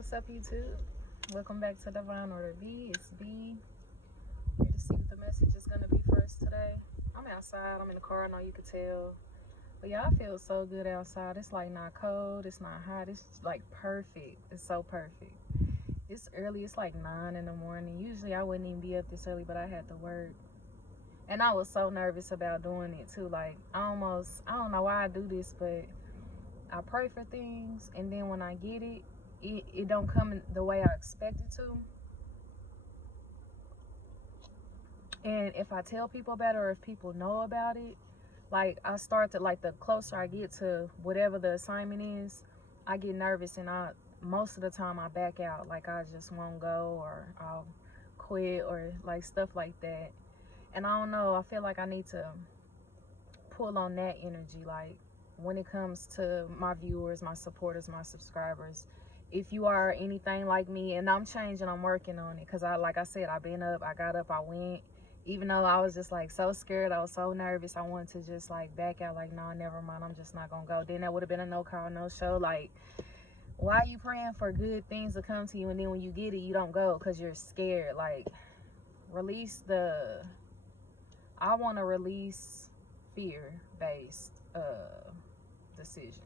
What's up, YouTube? Welcome back to Divine Order B. It's B. Here to see what the message is going to be for us today. I'm outside. I'm in the car. I know you can tell. But yeah, I feel so good outside. It's like not cold. It's not hot. It's like perfect. It's so perfect. It's early. It's like 9 in the morning. Usually I wouldn't even be up this early, but I had to work. And I was so nervous about doing it too. Like, I don't know why I do this, but I pray for things, and then when I get it, it don't come in the way I expect it to. And if I tell people about it, or if people know about it, like, I start to, like, the closer I get to whatever the assignment is, I get nervous, and most of the time I back out. Like, I just won't go, or I'll quit, or like stuff like that. And I don't know, I feel like I need to pull on that energy. Like, when it comes to my viewers, my supporters, my subscribers, if you are anything like me, and I'm changing, I'm working on it, because like I said, I've been up, I got up, I went, even though I was just like so scared, I was so nervous, I wanted to just like back out, like, no, never mind, I'm just not gonna go. Then that would have been a no call, no show. Like, why are you praying for good things to come to you, and then when you get it, you don't go because you're scared? Like, I want to release fear-based decisions.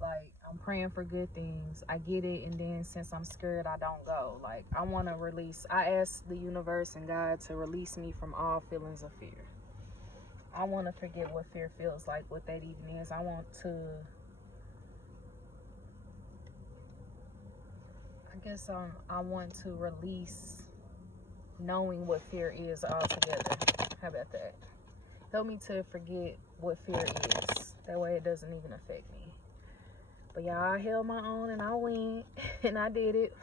Like, I'm praying for good things, I get it, and then since I'm scared, I don't go. Like, I want to release. I ask the universe and God to release me from all feelings of fear. I want to forget what fear feels like, what that even is. I want to release knowing what fear is altogether. How about that? Help me to forget what fear is. That way it doesn't even affect me. But yeah, I held my own, and I went and I did it.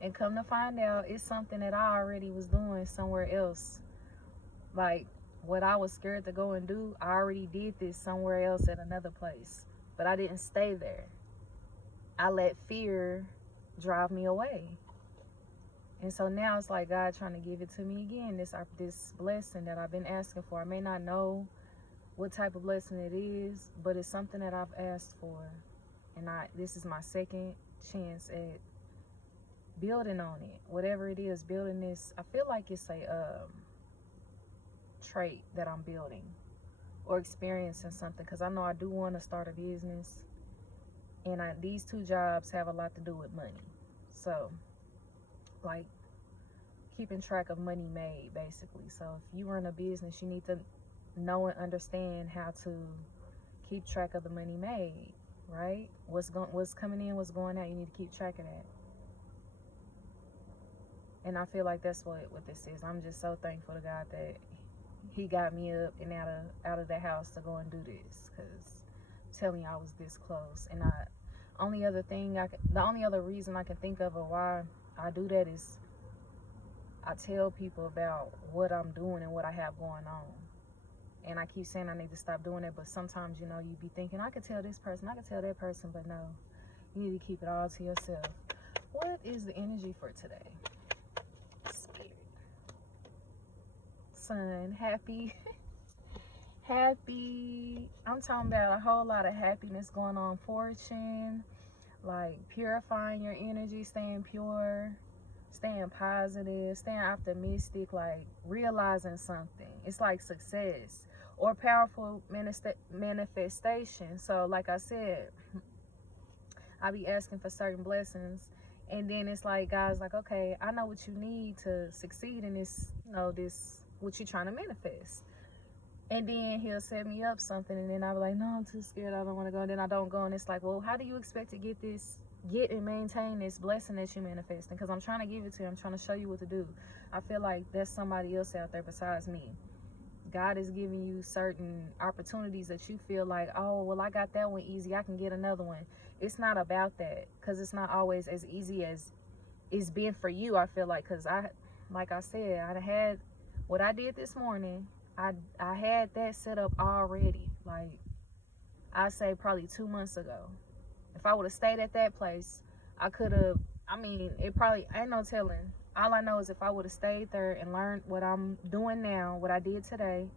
And come to find out, it's something that I already was doing somewhere else. Like, what I was scared to go and do, I already did this somewhere else at another place. But I didn't stay there. I let fear drive me away. And so now it's like God trying to give it to me again, this blessing that I've been asking for. I may not know what type of blessing it is, but it's something that I've asked for. And this is my second chance at building on it. Whatever it is, building this. I feel like it's a trait that I'm building or experiencing something, because I know I do want to start a business. And these two jobs have a lot to do with money. So, like, keeping track of money made, basically. So if you run a business, you need to know and understand how to keep track of the money made, right? What's coming in, what's going out. You need to keep track of that. And I feel like that's what this is. I'm just so thankful to God that He got me up and out of the house to go and do this, because I'm telling you, I was this close. And the only other reason I can think of why I do that is I tell people about what I'm doing and what I have going on. And I keep saying I need to stop doing it, but sometimes, you be thinking, I could tell this person, I could tell that person, but no, you need to keep it all to yourself. What is the energy for today? Spirit. Sun, happy. Happy. I'm talking about a whole lot of happiness going on. Fortune, like purifying your energy, staying pure, staying positive, staying optimistic, like realizing something. It's like success or powerful manifestation. So like I said, I be asking for certain blessings, and then it's like God's like, okay, I know what you need to succeed in this, this what you're trying to manifest. And then He'll set me up something, and then I'll be like, no, I'm too scared, I don't want to go. And then I don't go, and it's like, well, how do you expect to get and maintain this blessing that you're manifesting? Because I'm trying to give it to you. I'm trying to show you what to do. I feel like there's somebody else out there besides me. God is giving you certain opportunities that you feel like, oh, well, I got that one easy, I can get another one. It's not about that, because it's not always as easy as it's been for you, I feel like. Because like I said, I had what I did this morning. I had that set up already, like, I say probably 2 months ago. If I would have stayed at that place, I could have, it probably ain't no telling. All I know is if I would have stayed there and learned what I'm doing now, what I did today,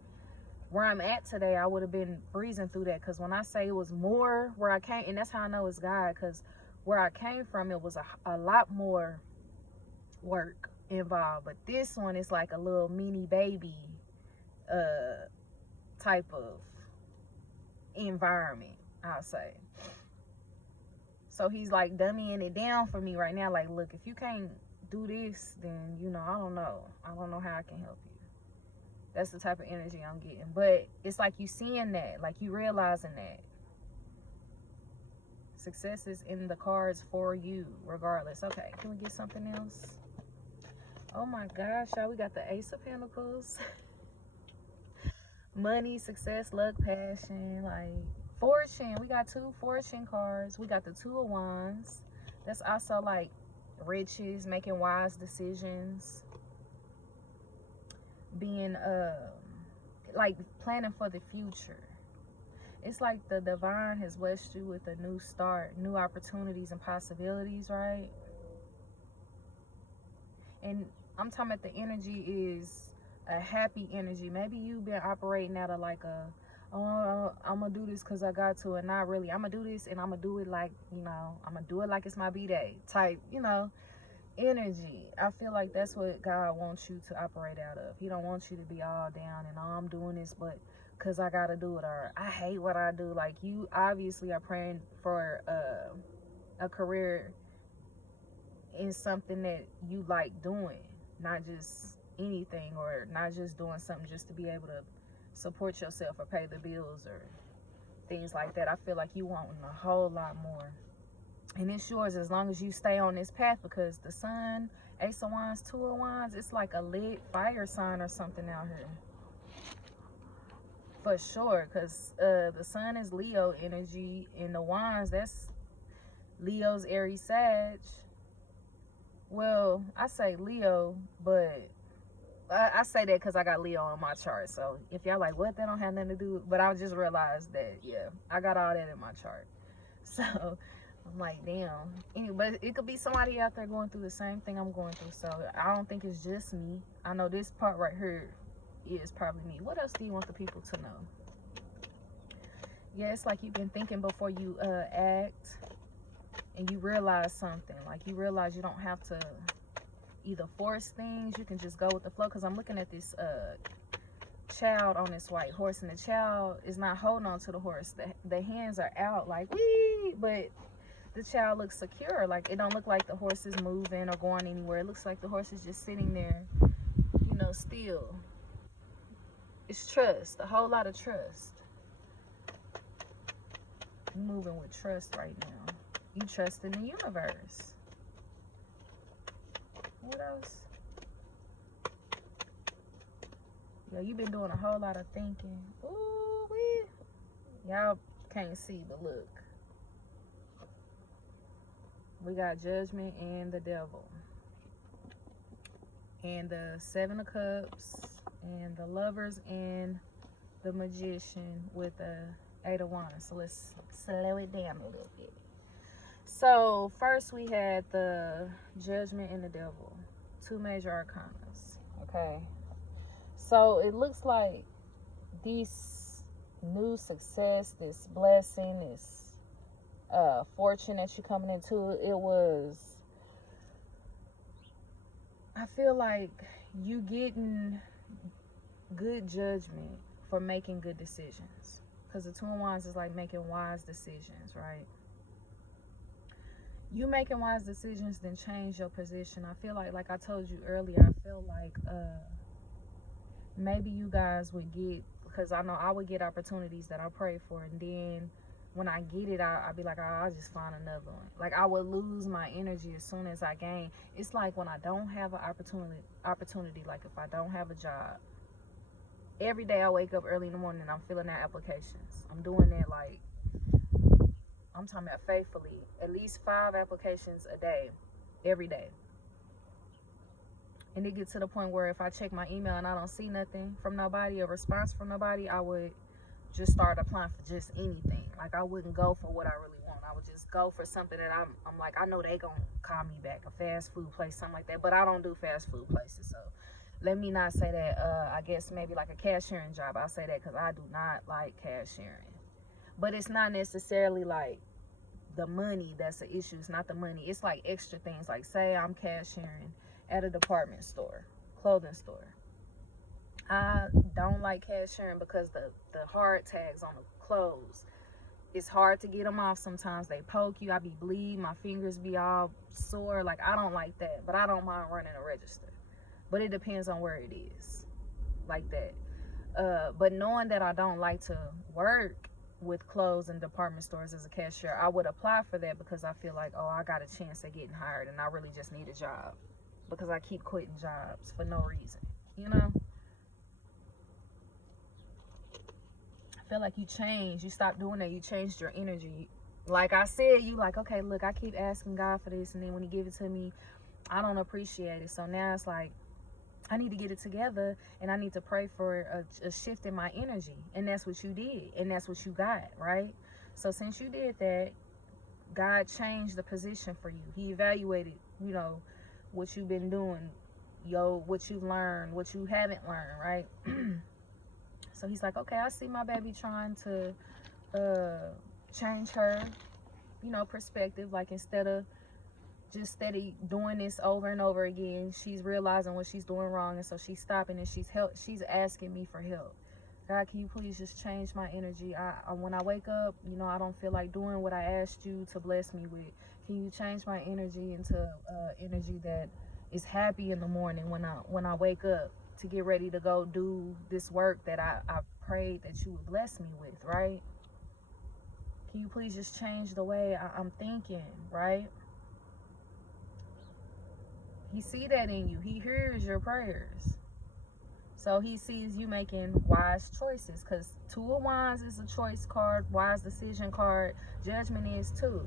where I'm at today, I would have been breezing through that. Because when I say it was more where I came, and that's how I know it's God, because where I came from, it was a lot more work involved. But this one is like a little mini baby type of environment, I'll say. So he's like dummying it down for me right now. Like, look, if you can't do this, then, you know, I don't know how I can help you. That's the type of energy I'm getting. But it's like you seeing that, like you realizing that success is in the cards for you regardless. Okay, can we get something else? Oh my gosh, y'all, we got the Ace of Pentacles. Money, success, luck, passion, like fortune. We got 2 fortune cards. We got the 2 of Wands. That's also like riches, making wise decisions, being like planning for the future. It's like the divine has blessed you with a new start, new opportunities and possibilities, right? And I'm talking about the energy is a happy energy. Maybe you've been operating out of like a, oh, I'm gonna do this because I got to, and not really. I'm gonna do this and I'm gonna do it like, you know, I'm gonna do it like it's my B-day type, you know, energy. I feel like that's what God wants you to operate out of. He don't want you to be all down and, oh, I'm doing this but because I gotta do it, or I hate what I do. Like, you obviously are praying for a career in something that you like doing, not just anything, or not just doing something just to be able to support yourself or pay the bills or things like that. I feel like you want a whole lot more, and it's yours as long as you stay on this path, because the Sun, Ace of Wands, 2 of Wands, it's like a lit fire sign or something out here for sure, because the Sun is Leo energy, and the Wands, that's Leo's Aries Sag. Well, I say Leo, but I say that because I got Leo on my chart. So if y'all like, what, that don't have nothing to do with, but I just realized that, yeah, I got all that in my chart. So I'm like, damn. Anyway, but it could be somebody out there going through the same thing I'm going through. So I don't think it's just me. I know this part right here is probably me. What else do you want the people to know? Yeah, it's like you've been thinking before you act, and you realize something. Like, you realize you don't have to either force things, you can just go with the flow. Because I'm looking at this child on this white horse, and the child is not holding on to the horse. The hands are out like, wee, but the child looks secure. Like, it don't look like the horse is moving or going anywhere. It looks like the horse is just sitting there, you know, still. It's trust, a whole lot of trust. You're moving with trust right now. You trust in the universe. What else? Yeah, you've been doing a whole lot of thinking. Ooh, wee. Y'all can't see, but look. We got Judgment and the Devil. And the 7 of Cups. And the Lovers and the Magician with the 8 of Wands. So let's slow it down a little bit. So first we had the Judgment and the Devil. 2 major arcanas. Okay. So it looks like this new success, this blessing, this fortune that you're coming into, it was, I feel like you getting good judgment for making good decisions. Because the 2 of Wands is like making wise decisions, right? You making wise decisions then change your position. I feel like I told you earlier, I feel like maybe you guys would get, because I know I would get opportunities that I pray for, and then when I get it, I'll be like, oh, I'll just find another one. Like, I would lose my energy as soon as I gain. It's like when I don't have an opportunity, like if I don't have a job, every day I wake up early in the morning and I'm filling out applications. I'm doing that, like, I'm talking about faithfully, at least 5 applications a day, every day. And it gets to the point where if I check my email and I don't see nothing from nobody, a response from nobody, I would just start applying for just anything. Like, I wouldn't go for what I really want. I would just go for something that I'm like, I know they gonna call me back, a fast food place, something like that. But I don't do fast food places, so let me not say that. I guess maybe like a cashiering job. I'll say that because I do not like cashiering. But it's not necessarily like the money that's the issue. It's not the money. It's like extra things. Like, say I'm cashiering at a department store, clothing store. I don't like cashiering because the hard tags on the clothes, it's hard to get them off sometimes. They poke you. I be bleed. My fingers be all sore. Like, I don't like that. But I don't mind running a register. But it depends on where it is. Like that. But knowing that I don't like to work with clothes and department stores as a cashier, I would apply for that because I feel like, oh, I got a chance at getting hired and I really just need a job. Because I keep quitting jobs for no reason. You know? I feel like you change. You stop doing that. You changed your energy. Like I said, you like, okay, look, I keep asking God for this, and then when he give it to me, I don't appreciate it. So now it's like, I need to get it together, and I need to pray for a shift in my energy. And that's what you did, and that's what you got, right? So since you did that, God changed the position for you. He evaluated, you know, what you've been doing, what you've learned, what you haven't learned, right? So he's like, okay, I see my baby trying to change her, you know, perspective. Like, instead of just steady doing this over and over again, she's realizing what she's doing wrong, and so she's stopping and she's asking me for help. God, can you please just change my energy? When I wake up, you know, I don't feel like doing what I asked you to bless me with. Can you change my energy into energy that is happy in the morning when I wake up to get ready to go do this work that I prayed that you would bless me with, right? Can you please just change the way I'm thinking, right? He see that in you. He hears your prayers. So he sees you making wise choices, because Two of Wands is a choice card, wise decision card. Judgment is too.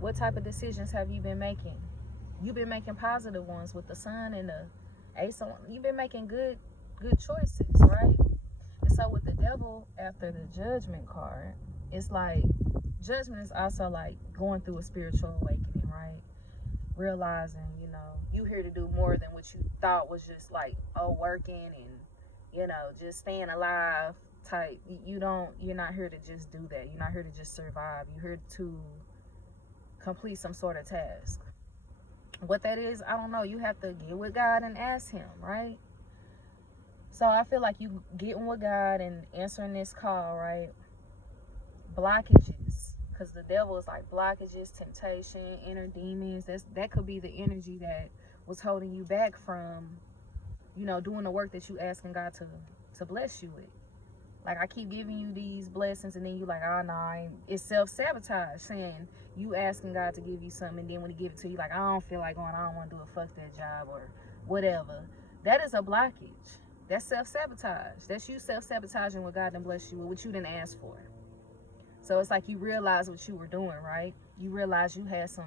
What type of decisions have you been making? You've been making positive ones with the Sun and the Ace of Wands. You've been making good choices, right? And so with the Devil after the Judgment card, it's like Judgment is also like going through a spiritual awakening, right? Realizing, you know, you here to do more than what you thought was just like, oh, working and, you know, just staying alive type. You're not here to just do that. You're not here to just survive. You're here to complete some sort of task. What that is, I don't know. You have to get with God and ask him, right? So I feel like you getting with God and answering this call, right? Blockages, because the devil is like blockages, temptation, inner demons. That could be the energy that was holding you back from, you know, doing the work that you asking God to bless you with. Like, I keep giving you these blessings, and then you like, oh no, it's self-sabotage, saying you asking God to give you something, and then when he give it to you, like, I don't feel like going, I don't want to do it, fuck that job or whatever. That is a blockage. That's self-sabotage. That's you self-sabotaging what God done bless you with, what you didn't ask for. So it's like you realize what you were doing, right? You realize you had some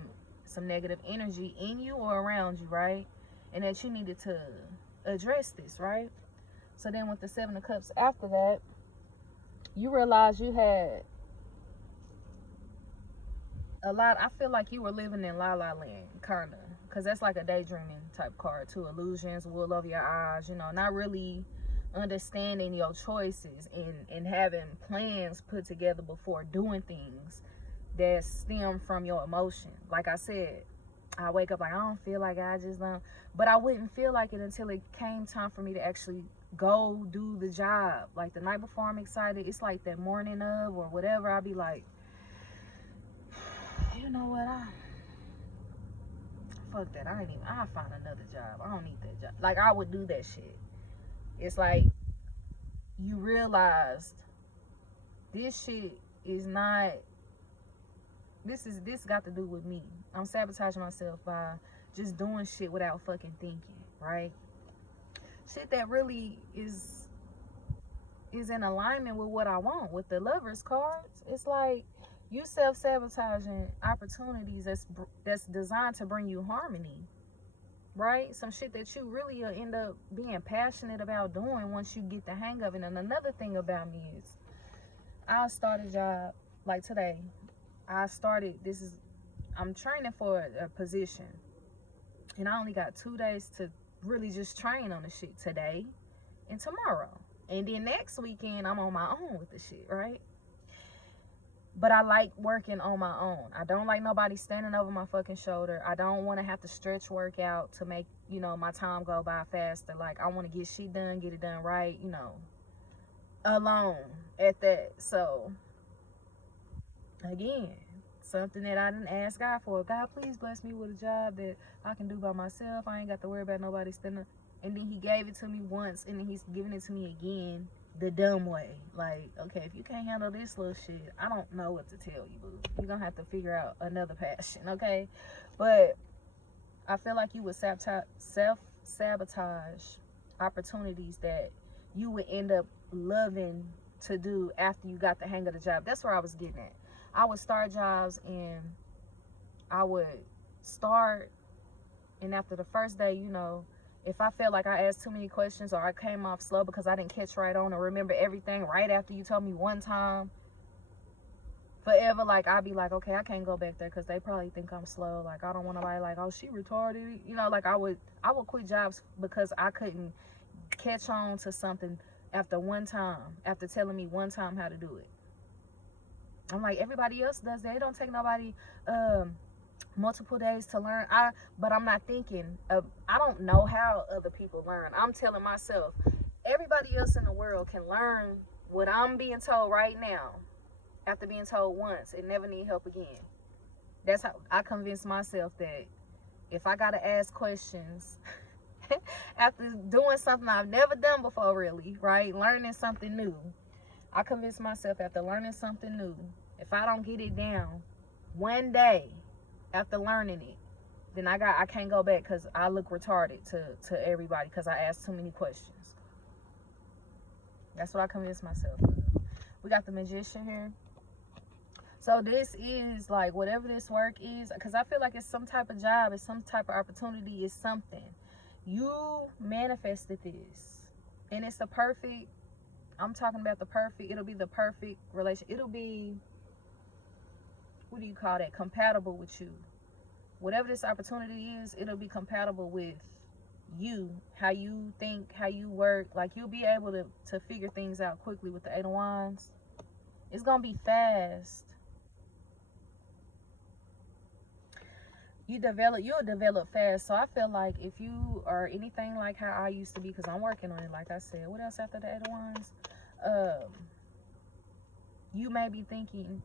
negative energy in you or around you, right? And that you needed to address this, right? So then with the Seven of Cups after that, you realize you had a lot. I feel like you were living in la la land, kind of, because that's like a daydreaming type card too. Illusions, wool over your eyes, you know, not really understanding your choices and having plans put together before doing things that stem from your emotion. Like I said, I wake up like, I don't feel like it, I just don't. But I wouldn't feel like it until it came time for me to actually go do the job. Like the night before I'm excited, it's like that morning of or whatever, I'll be like, you know what, fuck that, I'll find another job, I don't need that job. Like, I would do that shit. It's like you realized this shit is not, this got to do with me. I'm sabotaging myself by just doing shit without fucking thinking, right? Shit that really is in alignment with what I want. With the Lovers cards, it's like you self-sabotaging opportunities that's designed to bring you harmony, right? Some shit that you really end up being passionate about doing once you get the hang of it. And another thing about me is I'll start a job like today. I'm training for a position, and I only got 2 days to really just train on the shit, today and tomorrow. And then next weekend, I'm on my own with the shit, right? But I like working on my own. I don't like nobody standing over my fucking shoulder. I don't want to have to stretch work out to make, you know, my time go by faster. Like, I want to get shit done, get it done right, you know, alone at that. So, again, something that I didn't ask God for. God, please bless me with a job that I can do by myself. I ain't got to worry about nobody standing. And then he gave it to me once, and then he's giving it to me again the dumb way. Like, okay, if you can't handle this little shit, I don't know what to tell you, boo. You're gonna have to figure out another passion, okay? But I feel like you would self-sabotage opportunities that you would end up loving to do after you got the hang of the job. That's where I was getting at. I would start jobs, and I would start, and after the first day, you know, if I felt like I asked too many questions or I came off slow because I didn't catch right on or remember everything right after you told me one time, forever, like, I'd be like, okay, I can't go back there because they probably think I'm slow. Like, I don't want nobody like, oh, she retarded. You know, like, I would quit jobs because I couldn't catch on to something after one time, after telling me one time how to do it. I'm like, everybody else does that. It don't take nobody multiple days to learn. But I'm not thinking of, I don't know how other people learn. I'm telling myself, everybody else in the world can learn what I'm being told right now after being told once and never need help again. That's how I convince myself that if I gotta ask questions after doing something I've never done before, really, right? Learning something new. I convince myself after learning something new, if I don't get it down one day after learning it, then I can't go back because I look retarded to everybody because I asked too many questions. That's what I convince myself of. We got the Magician here. So this is like whatever this work is, because I feel like it's some type of job, it's some type of opportunity, it's something. You manifested this. And it's the perfect, I'm talking about the perfect, it'll be the perfect relation. It'll be, what do you call that? Compatible with you. Whatever this opportunity is, it'll be compatible with you, how you think, how you work. Like, you'll be able to figure things out quickly with the Eight of Wands. It's gonna be fast. You'll develop fast. So I feel like if you are anything like how I used to be, because I'm working on it, like I said. What else after the Eight of Wands? You may be thinking,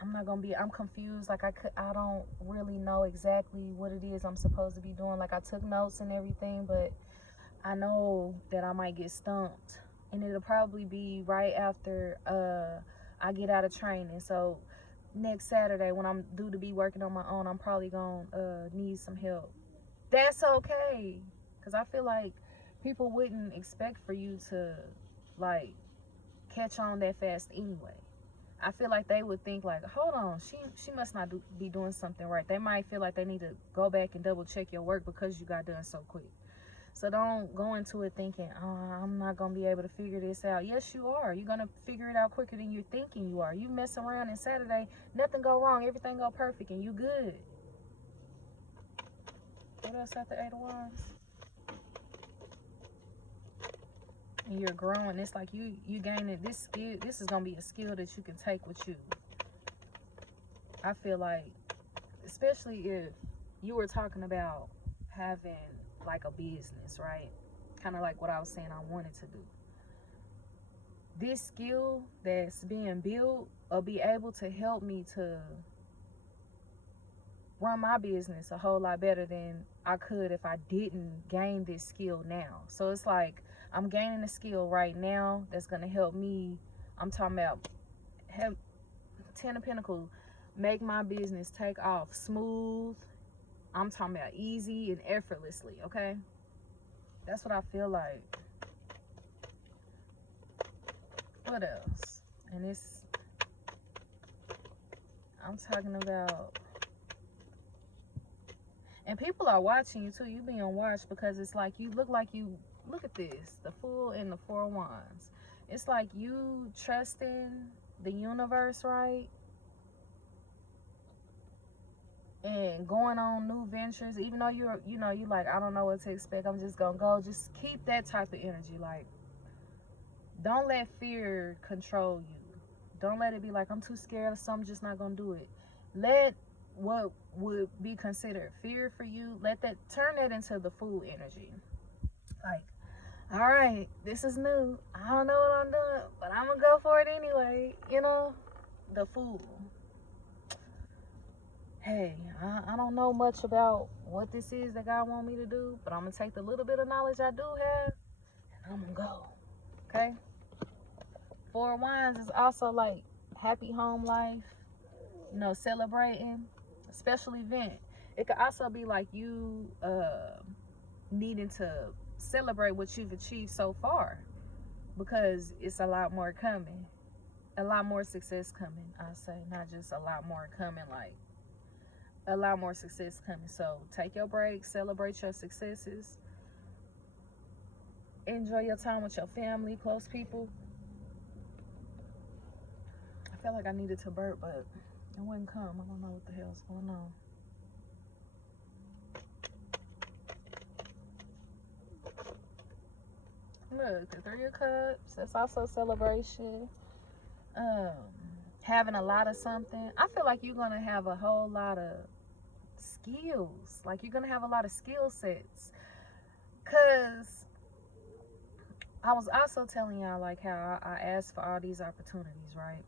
I'm confused. Like, I don't really know exactly what it is I'm supposed to be doing. Like, I took notes and everything, but I know that I might get stumped. And it'll probably be right after I get out of training. So next Saturday, when I'm due to be working on my own, I'm probably gonna need some help. That's okay, because I feel like people wouldn't expect for you to, like, catch on that fast anyway. I feel like they would think like, hold on, she must not be doing something right. They might feel like they need to go back and double check your work because you got done so quick. So don't go into it thinking, oh, I'm not going to be able to figure this out. Yes, you are. You're going to figure it out quicker than you're thinking you are. You mess around and Saturday, nothing go wrong. Everything go perfect and you good. What else after Eight of Wands? And you're growing. It's like you gaining this skill. This is going to be a skill that you can take with you. I feel like, especially if you were talking about having like a business, right? Kind of like what I was saying I wanted to do. This skill that's being built will be able to help me to run my business a whole lot better than I could if I didn't gain this skill now. So it's like I'm gaining a skill right now that's going to help me. I'm talking about Ten of Pentacles, make my business take off smooth. I'm talking about easy and effortlessly, okay? That's what I feel like. What else? And it's, I'm talking about, and people are watching you too. You be on watch because it's like you look at this, the Fool and the Four of Wands. It's like you trusting the universe, right? And going on new ventures, even though you like, I don't know what to expect, I'm just gonna go. Just keep that type of energy. Like, don't let fear control you. Don't let it be like, I'm too scared, so I'm just not gonna do it. Let what would be considered fear for you, turn that into the fool energy. Like, all right, this is new. I don't know what I'm doing, but I'm gonna go for it anyway. You know, the fool. Hey, I don't know much about what this is that God want me to do, but I'm gonna take the little bit of knowledge I do have, and I'm gonna go. Okay. Four of Wands is also like happy home life. You know, celebrating a special event. It could also be like you needing to celebrate what you've achieved so far, because it's a lot more coming, a lot more success coming. I say, not just a lot more coming, like a lot more success coming. So take your break, celebrate your successes, enjoy your time with your family, close people. I feel like I needed to burp, but it wouldn't come. I don't know what the hell's going on. Look, the Three of Cups, that's also celebration. Having a lot of something. I feel like you're gonna have a whole lot of skills. Like, you're gonna have a lot of skill sets. Cause I was also telling y'all like how I asked for all these opportunities, right?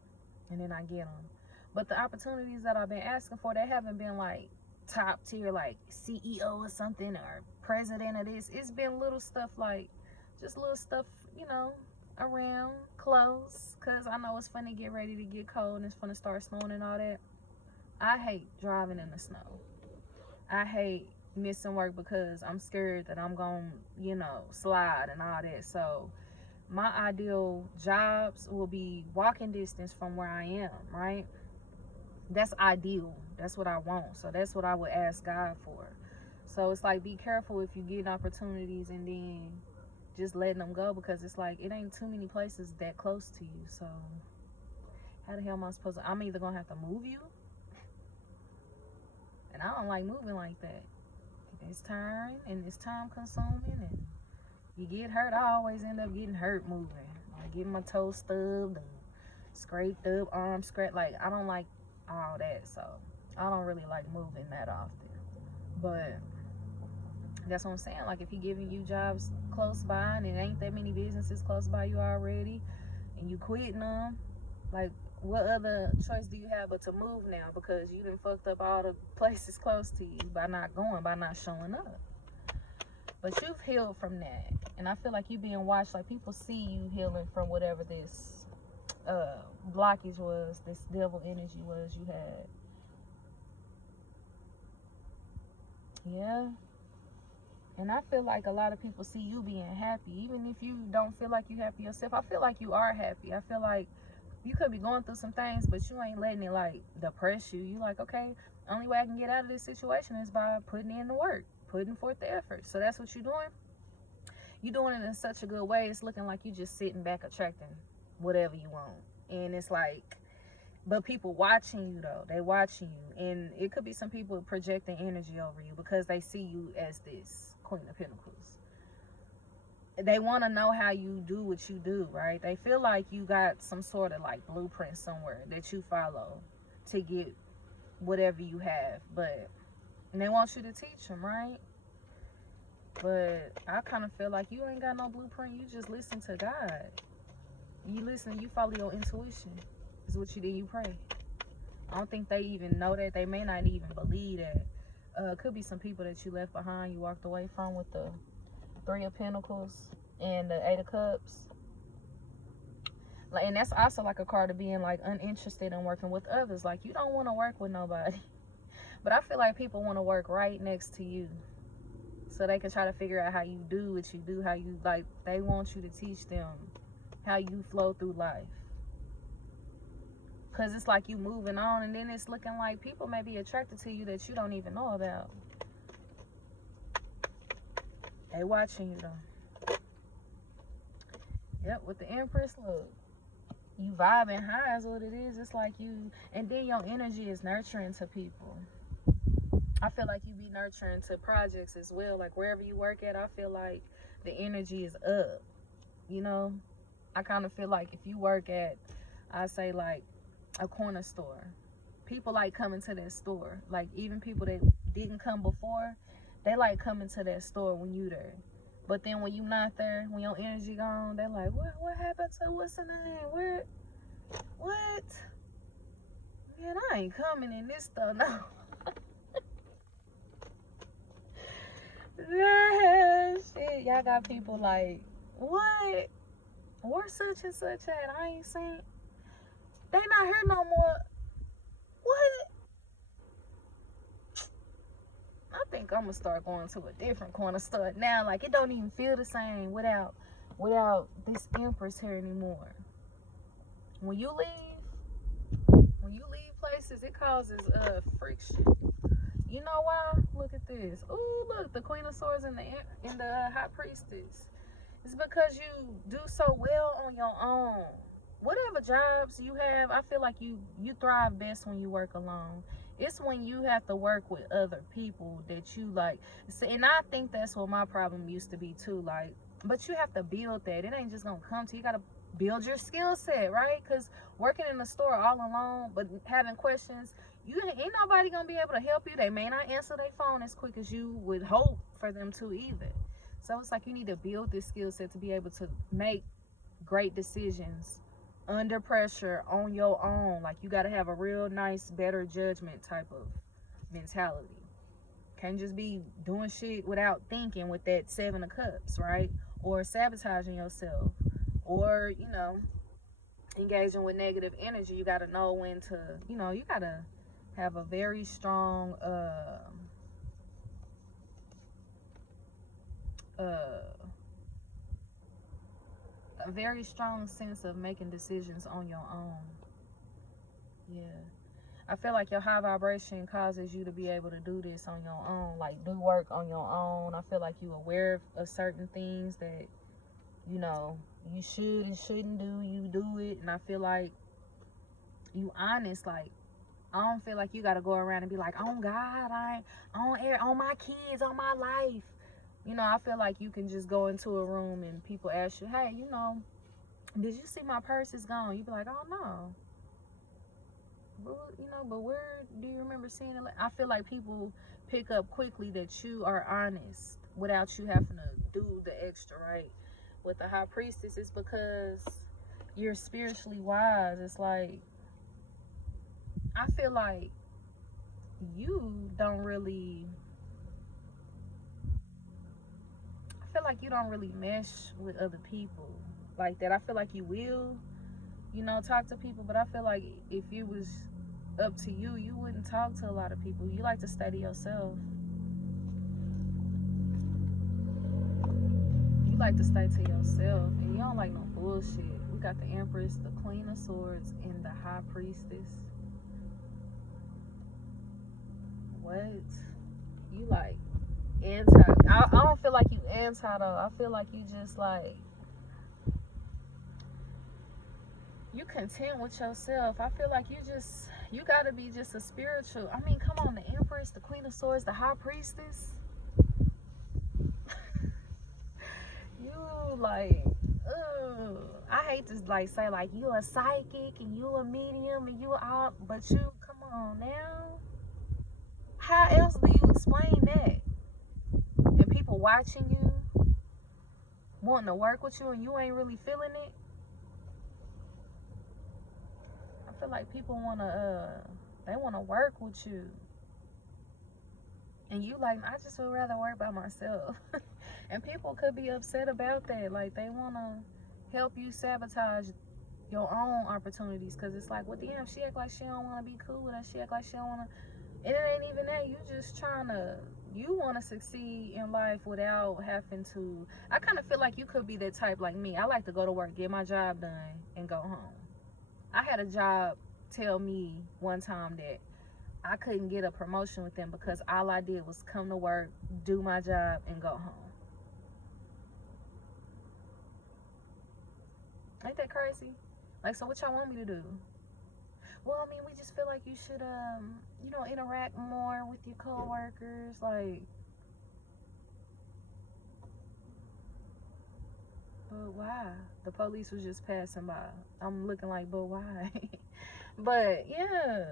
And then I get them. But the opportunities that I've been asking for, they haven't been like top tier, like CEO or something, or president of this. It's been little stuff, like just little stuff, you know, around, close. Cause I know it's funny to get ready to get cold and it's gonna start snowing and all that. I hate driving in the snow. I hate missing work because I'm scared that I'm gonna, you know, slide and all that. So my ideal jobs will be walking distance from where I am, right? That's ideal. That's what I want. So that's what I would ask God for. So it's like, be careful if you get opportunities and then just letting them go, because it's like, it ain't too many places that close to you. So how the hell am I supposed to, I'm either gonna have to move you, and I don't like moving like that. It's tiring and it's time consuming, and you get hurt. I always end up getting hurt moving. Like getting my toes stubbed and scraped up, arm scratched. Like, I don't like all that, so I don't really like moving that often. But that's what I'm saying. Like, if he giving you jobs close by and it ain't that many businesses close by you already, and you quitting them, like, what other choice do you have but to move now? Because you done fucked up all the places close to you by not going, by not showing up. But you've healed from that, and I feel like you being watched. Like, people see you healing from whatever this blockage was, this devil energy was you had. Yeah. And I feel like a lot of people see you being happy, even if you don't feel like you happy yourself. I feel like you are happy. I feel like you could be going through some things, but you ain't letting it like depress you. You like, okay, only way I can get out of this situation is by putting in the work, putting forth the effort. So that's what you're doing. You're doing it in such a good way. It's looking like you just sitting back attracting whatever you want. And it's like, but people watching you though. They watching you. And it could be some people projecting energy over you because they see you as this Queen of Pentacles. They want to know how you do what you do, right? They feel like you got some sort of like blueprint somewhere that you follow to get whatever you have. But, and they want you to teach them, right? But I kind of feel like you ain't got no blueprint. You just listen to God. You listen, you follow your intuition. Is what you do, you pray. I don't think they even know that. They may not even believe that. Could be some people that you left behind, you walked away from with the Three of Pentacles and the Eight of Cups. Like, and that's also like a card of being like uninterested in working with others. Like, you don't want to work with nobody. But I feel like people want to work right next to you, so they can try to figure out how you do what you do, how you, like, they want you to teach them how you flow through life. Because it's like you moving on, and then it's looking like people may be attracted to you that you don't even know about. They watching you though. Yep, with the Empress, look. You vibing high is what it is. It's like you, and then your energy is nurturing to people. I feel like you be nurturing to projects as well. Like, wherever you work at, I feel like the energy is up. You know? I kind of feel like if you work at, I say like a corner store. People like coming to that store. Like even people that didn't come before, they like coming to that store when you there. But then when you not there, when your energy gone, they like, what happened to what's the name? What? Man, I ain't coming in this store no. Shit, y'all got people like, what? Where's such and such at? I ain't seen. They not here no more. What? I think I'm gonna start going to a different corner store now. Like it don't even feel the same without this Empress here anymore. When you leave places, it causes friction. You know why? Look at this. Ooh, look, the Queen of Swords and the High Priestess. It's because you do so well on your own. Whatever jobs you have, I feel like you thrive best when you work alone. It's when you have to work with other people that you like. And I think that's what my problem used to be too. Like, but you have to build that. It ain't just gonna come to you. You gotta build your skill set, right? Because working in the store all alone, but having questions, you ain't nobody gonna be able to help you. They may not answer their phone as quick as you would hope for them to either. So it's like you need to build this skill set to be able to make great decisions under pressure on your own. Like you got to have a real nice, better judgment type of mentality. Can't just be doing shit without thinking with that 7 of Cups, right? Or sabotaging yourself, or engaging with negative energy. You got to know when to, you got to have a very strong a very strong sense of making decisions on your own. Yeah. I feel like your high vibration causes you to be able to do this on your own, like do work on your own. I feel like you aware of certain things that, you should and shouldn't do. You do it. And I feel like you honest. Like, I don't feel like you got to go around and be like, oh God, I on air, on my kids, on my life. I feel like you can just go into a room and people ask you, hey, did you see my purse is gone? You be like, oh no. But where do you remember seeing it? I feel like people pick up quickly that you are honest without you having to do the extra, right? With the High Priestess, it's because you're spiritually wise. It's like, I feel like you don't really mesh with other people like that. I feel like you will, talk to people, but I feel like if it was up to you, you wouldn't talk to a lot of people. You like to study yourself. You like to stay to yourself, and you don't like no bullshit. We got the Empress, the Queen of Swords, and the High Priestess. What? You like anti? I don't feel like you anti though. I feel like you just like, you content with yourself. I feel like you gotta be just a spiritual. I mean, come on, the Empress, the Queen of Swords, the High Priestess. You like, I hate to like say like you a psychic and you a medium and you all, but you, come on now. How else do you explain that? And people watching you, wanting to work with you, and you ain't really feeling it. I feel like people they wanna work with you. And you like, I just would rather work by myself. And people could be upset about that. Like, they wanna help you sabotage your own opportunities. Cause it's like, well, damn, she act like she don't wanna be cool with us. She act like she don't wanna. And it ain't even that. You just you wanna succeed in life without having to. I kind of feel like you could be that type like me. I like to go to work, get my job done, and go home. I had a job tell me one time that I couldn't get a promotion with them because all I did was come to work, do my job, and go home. Ain't that crazy? Like, so what y'all want me to do? Well, I mean, we just feel like you should, interact more with your coworkers. Like, But why? The police was just passing by. I'm looking like, but why? But yeah.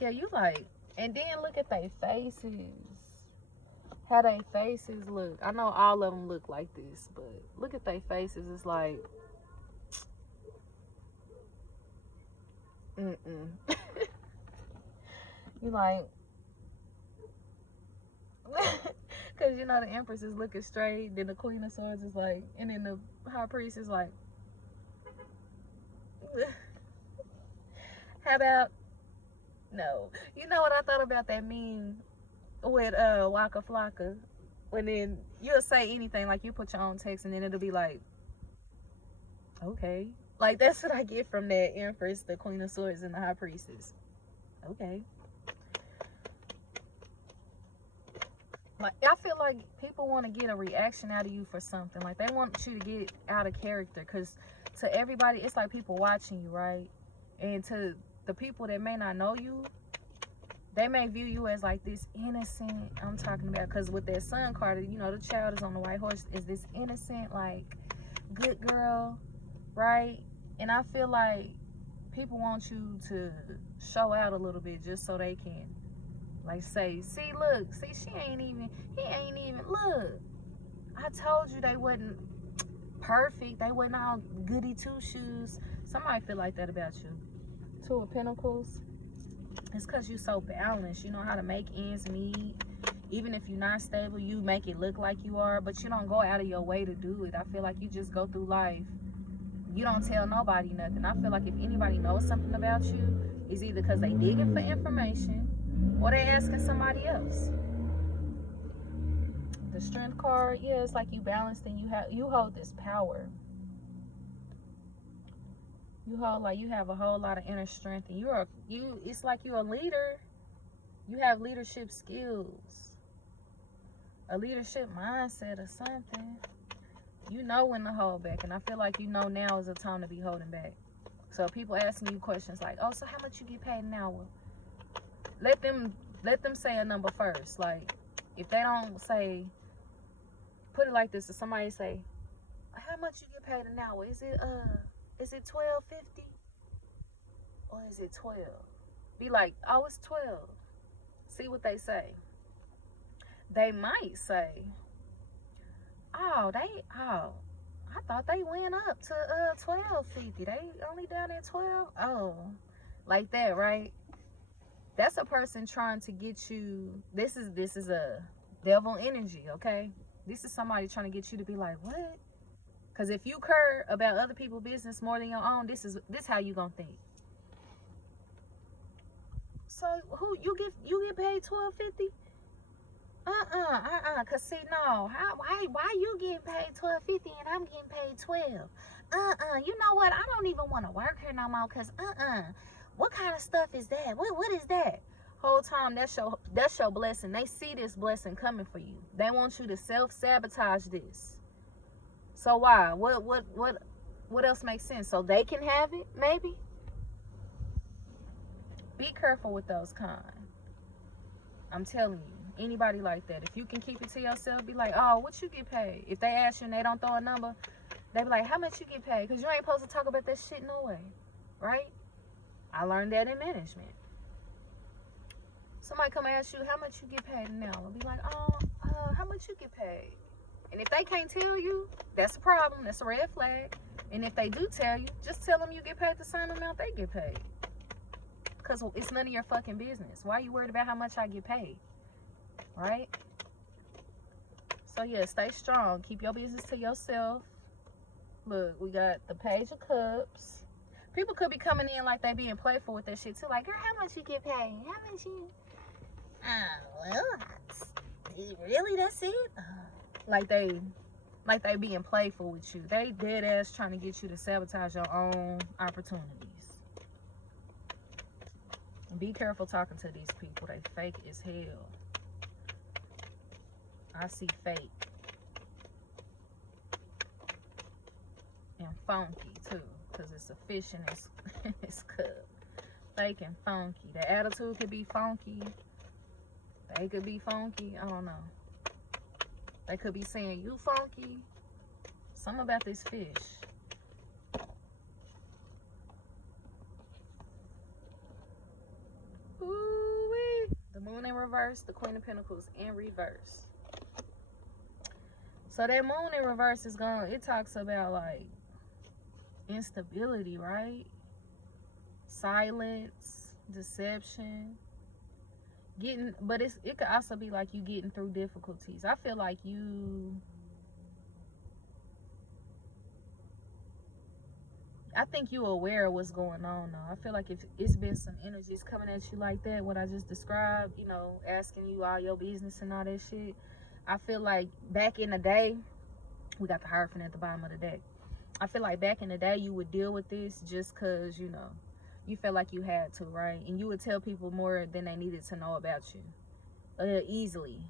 Yeah, you like, and then look at their faces. How they faces look. I know all of them look like this, but look at their faces. It's like, you like, because you know the Empress is looking straight, then the Queen of Swords is like, and then the High Priest is like, how about, no. You know what I thought about that meme with Waka Flocka? When then you'll say anything, like you put your own text and then it'll be like, okay. Like that's what I get from that Empress, the Queen of Swords, and the High Priestess. Okay. Like I feel like people want to get a reaction out of you for something. Like they want you to get out of character, because to everybody it's like people watching you, right? And to the people that may not know you, they may view you as like this innocent, I'm talking about, because with that Sun card, you know, the child is on the white horse, is this innocent, like good girl, right? And I feel like people want you to show out a little bit just so they can like say, see, look, see, he ain't even, look, I told you they wasn't perfect, they wasn't all goody two shoes. Somebody feel like that about you. Two of Pentacles. It's because you're so balanced. You know how to make ends meet. Even if you're not stable, you make it look like you are, but you don't go out of your way to do it. I feel like you just go through life. You don't tell nobody nothing. I feel like if anybody knows something about you, it's either because they digging for information or they asking somebody else. The Strength card, yeah, it's like you balanced and you hold this power. You hold, like, you have a whole lot of inner strength, and it's like you're a leader. You have leadership skills, a leadership mindset or something. You know when to hold back, and I feel like you know now is the time to be holding back. So people asking you questions like, oh, so how much you get paid an hour? Let them say a number first. Like, if they don't say, put it like this, if somebody say, how much you get paid an hour? Is it $12.50 or is it 12? Be like, oh, it's 12. See what they say. They might say, oh, I thought they went up to $12.50. They only down at 12. Oh, like that, right? That's a person trying to get you. This is a devil energy, okay? This is somebody trying to get you to be like, what? Because if you care about other people's business more than your own, this how you gonna think. So who you get paid $12.50? Cause see, no, why you getting paid $12.50 and I'm getting paid 12? You know what? I don't even want to work here no more. Cause what kind of stuff is that? What is that? Whole time that's your blessing. They see this blessing coming for you. They want you to self-sabotage this. So why? What else makes sense? So they can have it, maybe? Be careful with those kind. I'm telling you, anybody like that, if you can keep it to yourself, be like, oh, what you get paid? If they ask you and they don't throw a number, they be like, how much you get paid? Because you ain't supposed to talk about that shit no way, right? I learned that in management. Somebody come ask you, how much you get paid an hour? Be like, how much you get paid? And if they can't tell you, that's a problem. That's a red flag. And if they do tell you, just tell them you get paid the same amount they get paid. Because it's none of your fucking business. Why are you worried about how much I get paid? Right? So yeah, stay strong. Keep your business to yourself. Look, we got the Page of Cups. People could be coming in like they being playful with that shit too. Like, girl, how much you get paid? How much you... well, really, that's it? Like they being playful with you. They dead ass trying to get you to sabotage your own opportunities. Be careful talking to these people. They fake as hell. I see fake. And funky too. Because it's a fish in its cup. Fake and funky. The attitude could be funky. They could be funky. I don't know. They could be saying you funky. Something about this fish. Ooh-wee. The moon in reverse, the Queen of Pentacles in reverse. So that moon in reverse is going, it talks about like instability, right? Silence, deception, getting, but it could also be like you getting through difficulties. I feel like I think you're aware of what's going on now. I feel like if it's been some energies coming at you like that, what I just described, you know, asking you all your business and all that shit. I feel like back in the day, we got the Hierophant at the bottom of the deck. I feel like back in the day, you would deal with this just because, you know, you felt like you had to, right? And you would tell people more than they needed to know about you easily.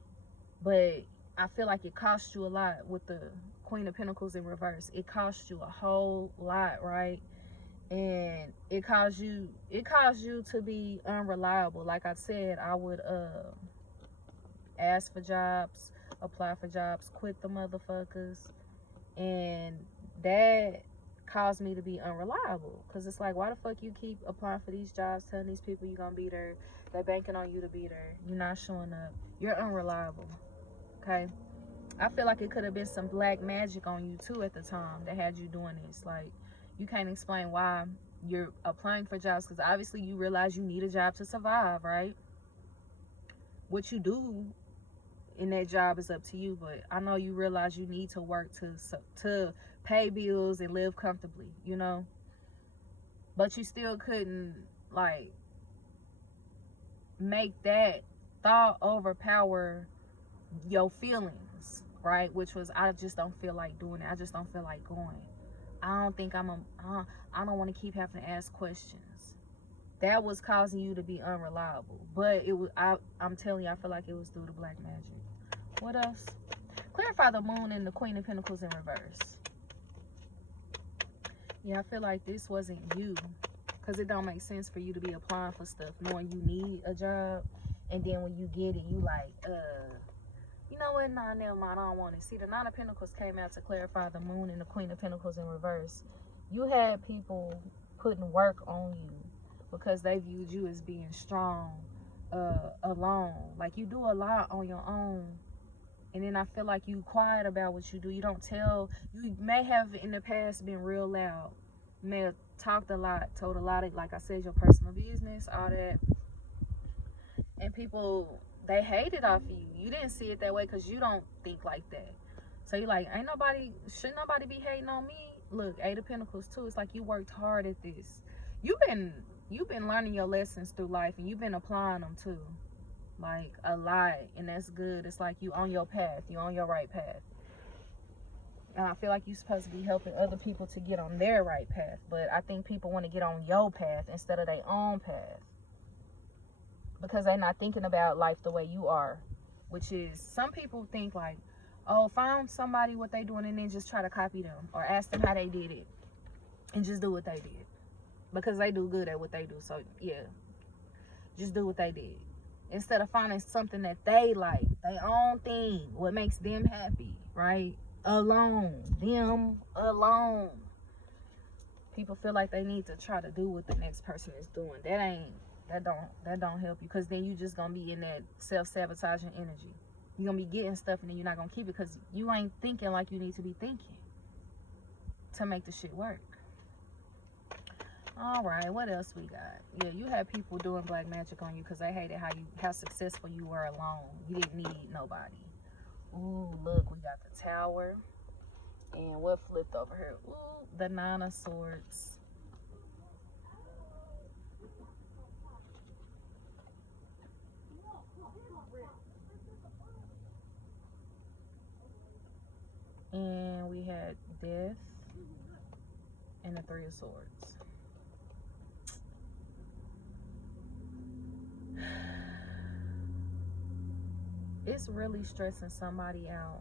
But I feel like it cost you a lot with the Queen of Pentacles in reverse. It cost you a whole lot, right? And it caused you to be unreliable. Like I said, I would ask for jobs, apply for jobs, quit the motherfuckers, and that caused me to be unreliable. Because it's like, why the fuck you keep applying for these jobs, telling these people you're gonna be there, they're banking on you to be there, you're not showing up, you're unreliable. Okay, I feel like it could have been some black magic on you too at the time that had you doing this. Like, you can't explain why you're applying for jobs, because obviously you realize you need a job to survive, right? What you do in that job is up to you, but I know you realize you need to work to pay bills and live comfortably, you know. But you still couldn't like make that thought overpower your feelings, right? Which was, I just don't feel like doing it. I just don't feel like going. I don't think I don't want to keep having to ask questions. That was causing you to be unreliable. But it was, I'm telling you, I feel like it was through the black magic. What else? Clarify the moon and the Queen of Pentacles in reverse. Yeah, I feel like this wasn't you, because it don't make sense for you to be applying for stuff knowing you need a job, and then when you get it, you like, you know what, nah, never mind, I don't want it. See, the Nine of Pentacles came out to clarify the moon and the Queen of Pentacles in reverse. You had people putting work on you because they viewed you as being strong, alone. Like, you do a lot on your own. And then I feel like you quiet about what you do. You don't tell. You may have in the past been real loud. You may have talked a lot, told a lot of, like I said, your personal business, all that. And people, they hated off you. You didn't see it that way because you don't think like that. So you're like, should nobody be hating on me? Look, Eight of Pentacles too. It's like you worked hard at this. You've been learning your lessons through life, and you've been applying them too. Like, a lot, and that's good. It's like you on your path, you on your right path. And I feel like you're supposed to be helping other people to get on their right path, but I think people want to get on your path instead of their own path, because they're not thinking about life the way you are. Which is, some people think like, oh, find somebody what they doing and then just try to copy them, or ask them how they did it and just do what they did, because they do good at what they do. So yeah, just do what they did, instead of finding something that they like, their own thing, what makes them happy, right? Them alone. People feel like they need to try to do what the next person is doing. That don't help you, because then you just gonna be in that self-sabotaging energy. You're gonna be getting stuff and then you're not gonna keep it because you ain't thinking like you need to be thinking to make the shit work. All right, what else we got? Yeah, you had people doing black magic on you because they hated how successful you were alone. You didn't need nobody. Ooh, look, we got the Tower. And what flipped over here? Ooh, the Nine of Swords. And we had Death and the Three of Swords. It's really stressing somebody out.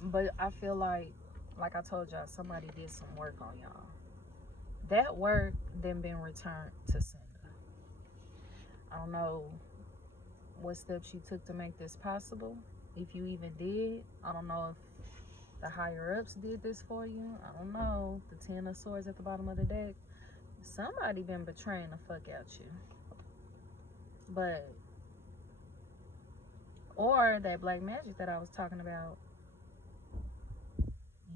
But I feel like I told y'all, somebody did some work on y'all. That work then been returned to sender. I don't know what steps you took to make this possible, if you even did. I don't know if the higher ups did this for you. I don't know. The 10 of swords at the bottom of the deck. Somebody been betraying the fuck out you. But, or that black magic that I was talking about,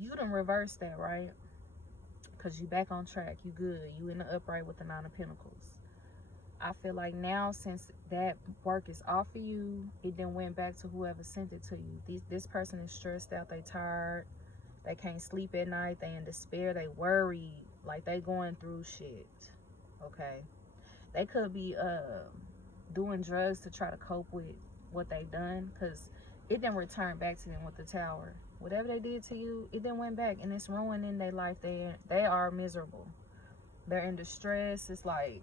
you done reversed that, right? Because you back on track. You good. You in the upright with the 9 of Pentacles. I feel like now, since that work is off of you, it then went back to whoever sent it to you. This person is stressed out. They tired. They can't sleep at night. They in despair. They worried. Like they going through shit. Okay. They could be doing drugs to try to cope with what they done, because it didn't return back to them with the Tower. Whatever they did to you, it then went back, and it's ruining their life. They are miserable. They're in distress. It's like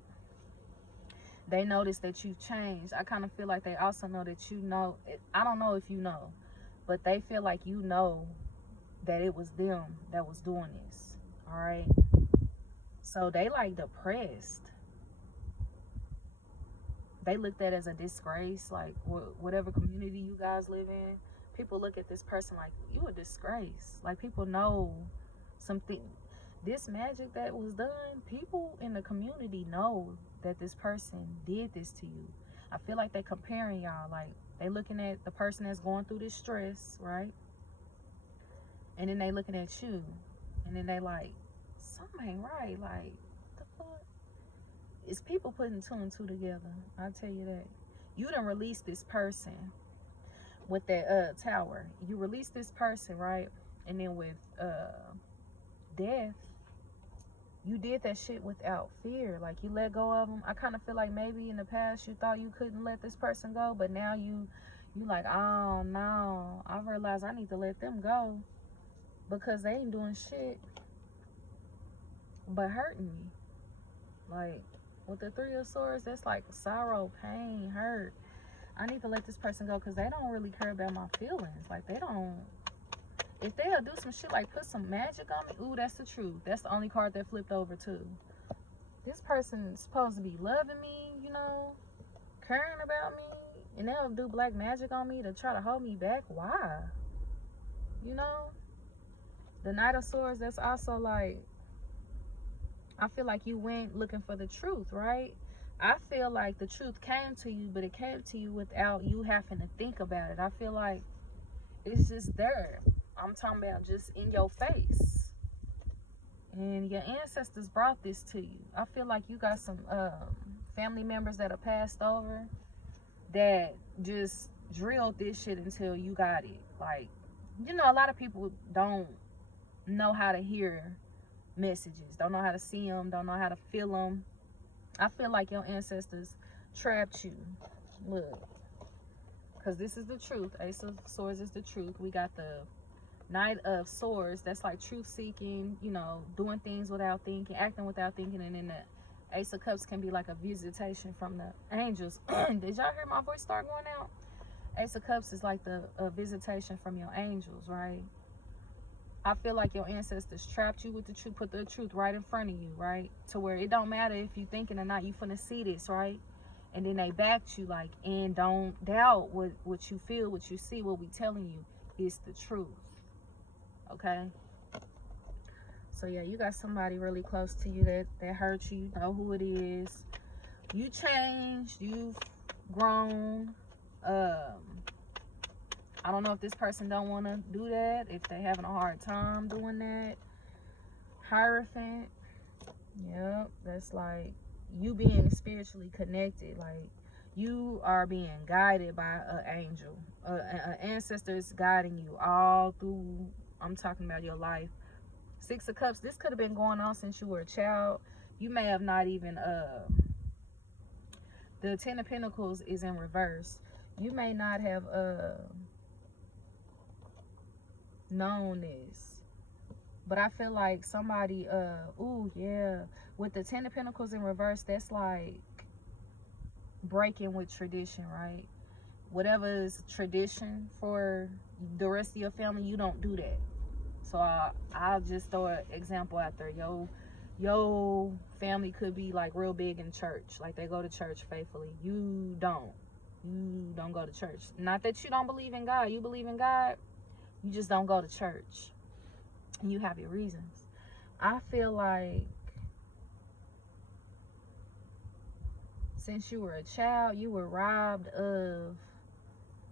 they notice that you've changed. I kind of feel like they also know that you know. I don't know if you know, but they feel like you know that it was them that was doing this. All right. So they like depressed. They looked at as a disgrace. Like whatever community you guys live in, people look at this person like, you a disgrace. Like people know something. This magic that was done, people in the community know that this person did this to you. I feel like they comparing y'all. Like they looking at the person that's going through this stress, right? And then they looking at you, and then they like, something ain't right. Like, the fuck? It's people putting 2 and 2 together. I'll tell you that. You done release this person with that Tower. You release this person, right? And then with death, you did that shit without fear. Like you let go of them. I kind of feel like maybe in the past you thought you couldn't let this person go, but now you like, oh no, I realized I need to let them go because they ain't doing shit but hurting me. Like with the 3 of Swords, that's like sorrow, pain, hurt. I need to let this person go because they don't really care about my feelings. Like they don't. If they'll do some shit like put some magic on me, ooh, that's the truth. That's the only card that flipped over too. This person is supposed to be loving me, you know, caring about me, and they'll do black magic on me to try to hold me back. Why? You know? The Knight of Swords, that's also like, I feel like you went looking for the truth, right? I feel like the truth came to you, but it came to you without you having to think about it. I feel like it's just there. I'm talking about just in your face. And your ancestors brought this to you. I feel like you got some family members that are passed over that just drilled this shit until you got it. Like, you know, a lot of people don't know how to hear messages, don't know how to see them, don't know how to feel them. I feel like your ancestors trapped you. Look, because this is the truth. Ace of Swords is the truth. We got the Knight of Swords, that's like truth seeking, you know, doing things without thinking, acting without thinking. And then the Ace of Cups can be like a visitation from the angels. Did y'all hear my voice start going out? Ace of Cups is like the visitation from your angels, right? I feel like your ancestors trapped you with the truth, put the truth right in front of you, right? To where it don't matter if you thinking or not, you finna see this, right? And then they backed you, like, and don't doubt what you feel, what you see, what we telling you is the truth. Okay? So yeah, you got somebody really close to you that hurt you. You know who it is. You changed, you've grown. I don't know if this person don't want to do that, if they having a hard time doing that. Hierophant. Yep, that's like you being spiritually connected. Like you are being guided by an angel. An ancestor is guiding you all through, I'm talking about your life. 6 of Cups, this could have been going on since you were a child. You may have not even, the 10 of Pentacles is in reverse. You may not have known this. But I feel like somebody, ooh, yeah. With the 10 of Pentacles in reverse, that's like breaking with tradition, right? Whatever is tradition for the rest of your family, you don't do that. So I'll just throw an example out there. Yo family could be like real big in church. Like they go to church faithfully. You don't. You don't go to church. Not that you don't believe in God. You believe in God. You just don't go to church. And you have your reasons. I feel like since you were a child, you were robbed of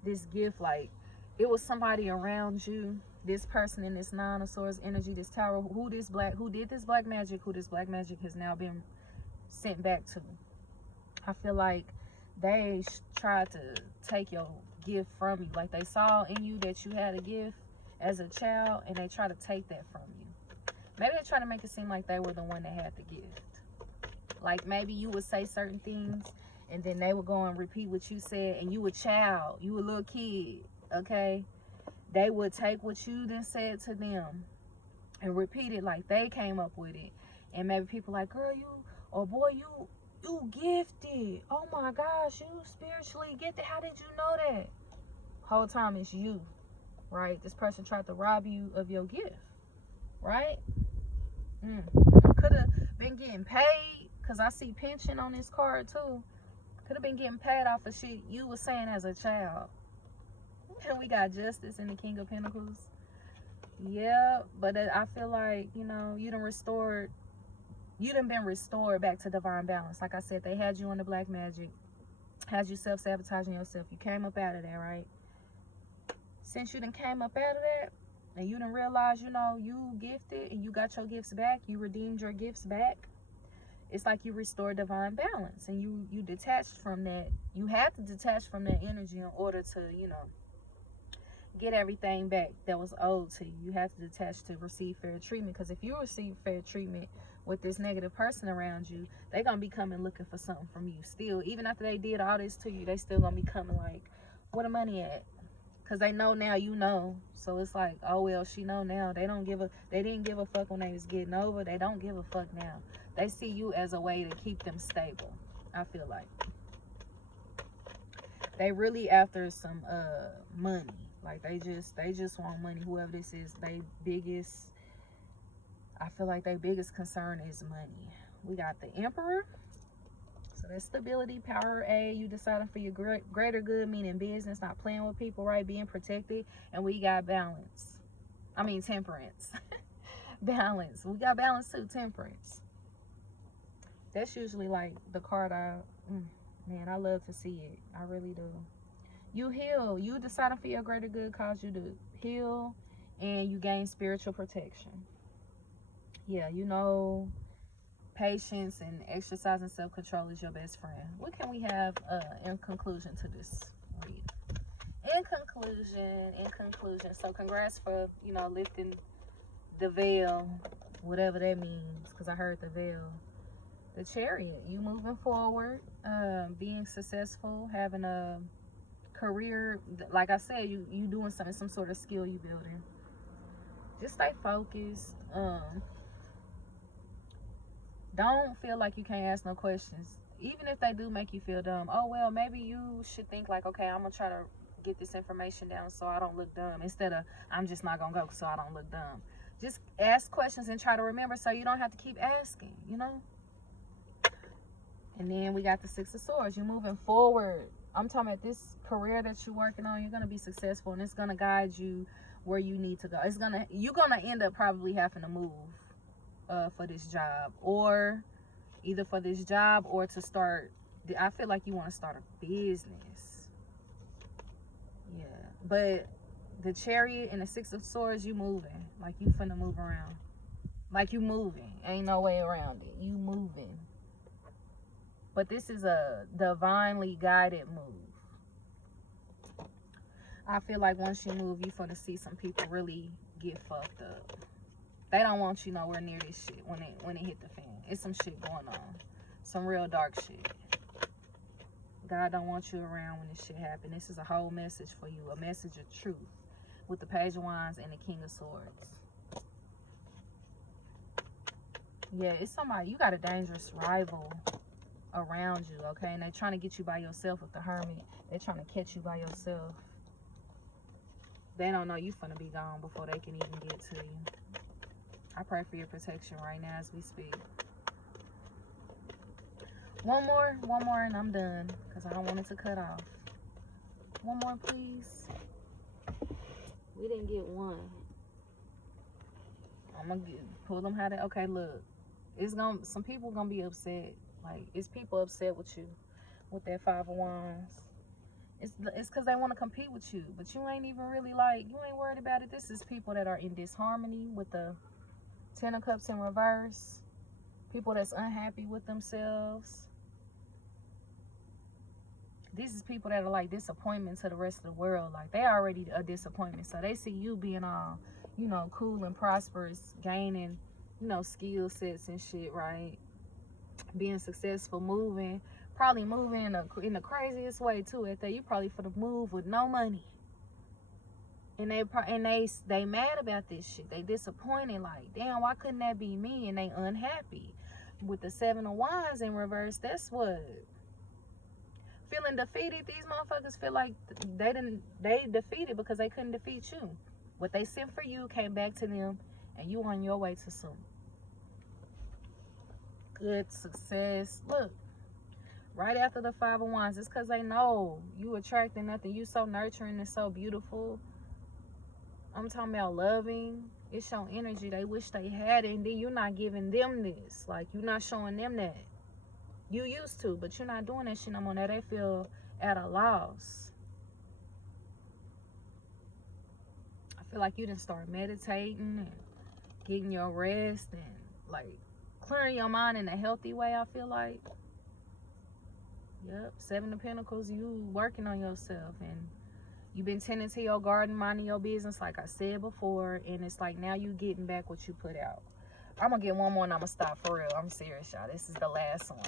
this gift. Like, it was somebody around you, this person in this Nine of Swords energy, this tower, who did this black magic, who this black magic has now been sent back to. I feel like they tried to take your gift from you. Like, they saw in you that you had a gift as a child, and they try to take that from you. Maybe they try to make it seem like they were the one that had the gift. Like, maybe you would say certain things, and then they would go and repeat what you said, and you a child, you a little kid, okay? They would take what you then said to them and repeat it like they came up with it. And maybe people like, girl, you, or boy, you gifted. Oh my gosh, you spiritually gifted. How did you know that? Whole time it's you, right? This person tried to rob you of your gift, right? Could have been getting paid, because I see pension on this card too. Could have been getting paid off of shit you was saying as a child. And we got Justice in the King of Pentacles. Yeah, but I feel like, you know, you done been restored back to divine balance. Like I said, they had you on the black magic, had you self-sabotaging yourself. You came up out of that, right? Since you done came up out of that, and you done realized, you know, you gifted and you got your gifts back, you redeemed your gifts back, it's like you restored divine balance, and you detached from that. You had to detach from that energy in order to, you know, get everything back that was owed to you. You have to detach to receive fair treatment, because if you receive fair treatment with this negative person around you, they're gonna be coming looking for something from you still. Even after they did all this to you, they still gonna be coming like, where the money at? Because they know now you know. So it's like, oh well, she know now. They didn't give a fuck when they was getting over. They don't give a fuck now. They see you as a way to keep them stable. I feel like they really after some money. Like, they just want money. Whoever this is, I feel like their biggest concern is money. We got the Emperor. So that's stability, power, you deciding for your greater good, meaning business, not playing with people, right? Being protected. And we got balance. I mean, temperance. Balance. We got balance too, temperance. That's usually like the card man, I love to see it. I really do. You heal. You deciding for your greater good cause you to heal, and you gain spiritual protection. Yeah, you know, patience and exercising self-control is your best friend. What can we have in conclusion to this read? In conclusion, so congrats for, you know, lifting the veil, whatever that means, because I heard the veil. The Chariot, you moving forward, being successful, having a career. Like I said, you doing some sort of skill you building. Just stay focused. Don't feel like you can't ask no questions, even if they do make you feel dumb. Oh well, maybe you should think like, okay, I'm gonna try to get this information down so I don't look dumb, instead of I'm just not gonna go so I don't look dumb. Just ask questions and try to remember, so you don't have to keep asking, you know. And then we got the Six of Swords. You're moving forward. I'm talking about this career that you're working on. You're gonna be successful, and it's gonna guide you where you need to go. You're gonna end up probably having to move for this job, or either for this job or to start. I feel like you want to start a business. Yeah, but the Chariot and the Six of Swords, you moving. Like, you finna move around. Like, you moving. Ain't no way around it. You moving. But this is a divinely guided move. I feel like once you move, you're gonna see some people really get fucked up. They don't want you nowhere near this shit when it hit the fan. It's some shit going on. Some real dark shit. God don't want you around when this shit happen. This is a whole message for you. A message of truth. With the Page of Wands and the King of Swords. Yeah, it's somebody. You got a dangerous rival around you, okay? And they trying to get you by yourself with the Hermit. They're trying to catch you by yourself. They don't know you finna be gone before they can even get to you. I pray for your protection right now as we speak. One more, and I'm done, because I don't want it to cut off. One more, please. We didn't get one. I'm gonna pull them how they. Okay, look. Some people gonna be upset. Like, it's people upset with you with that Five of Wands. It's because they want to compete with you, but you ain't even really like, you ain't worried about it. This is people that are in disharmony with the Ten of Cups in reverse. People that's unhappy with themselves. These is people that are like disappointment to the rest of the world. Like, they already a disappointment, so they see you being all, you know, cool and prosperous, gaining, you know, skill sets and shit, right? Being successful, moving, probably moving in the craziest way too. At that, you probably finna move with no money, and they mad about this shit. They disappointed, like, damn, why couldn't that be me? And they unhappy with the Seven of Wands in reverse. That's what, feeling defeated. These motherfuckers feel like they defeated because they couldn't defeat you. What they sent for you came back to them, and you on your way to some good success. Look, right after the Five of Wands, it's because they know you attracting nothing. You so nurturing and so beautiful. I'm talking about loving. It's your energy. They wish they had it, and then you're not giving them this. Like, you're not showing them that. You used to, but you're not doing that shit no more. Now they feel at a loss. I feel like you didn't start meditating and getting your rest and like clearing your mind in a healthy way. I feel like, yep, Seven of Pentacles, you working on yourself, and you've been tending to your garden, minding your business, like I said before, and it's like now you getting back what you put out. I'm gonna get one more and I'm gonna stop for real. I'm serious, y'all. This is the last one.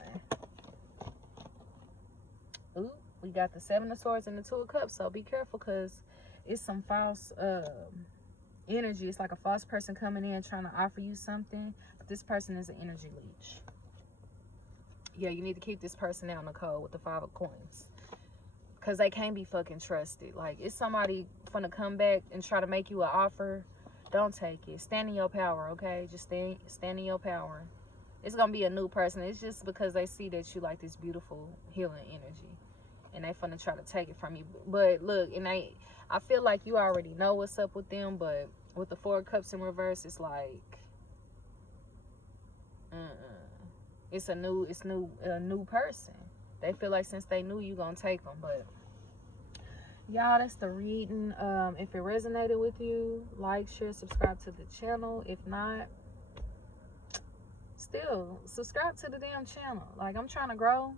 Ooh, we got the Seven of Swords and the Two of Cups, so be careful, because it's some false energy. It's like a false person coming in trying to offer you something, but this person is an energy leech. Yeah, you need to keep this person out in the cold with the Five of Coins, because they can't be fucking trusted. Like, it's somebody finna come back and try to make you an offer. Don't take it. Stand in your power, okay? Just stand in your power. It's gonna be a new person. It's just because they see that you like this beautiful healing energy, and they finna try to take it from you. But look, and I feel like you already know what's up with them, but with the Four of Cups in reverse, it's like, it's a new person. They feel like since they knew you gonna take them. But y'all, that's the reading. If it resonated with you, like, share, subscribe to the channel. If not, still subscribe to the damn channel. Like, I'm trying to grow.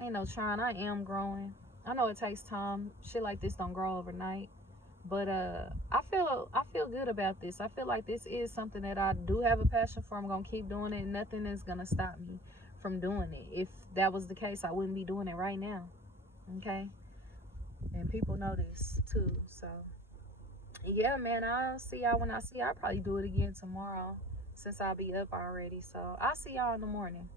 Ain't no trying, I am growing. I know it takes time. Shit like this don't grow overnight. But I feel good about this. I feel like this is something that I do have a passion for. I'm gonna keep doing it. Nothing is gonna stop me from doing it. If that was the case, I wouldn't be doing it right now. Okay? And people know this too. So yeah, man, I'll see y'all when I see y'all. I'll probably do it again tomorrow, since I'll be up already. So I'll see y'all in the morning.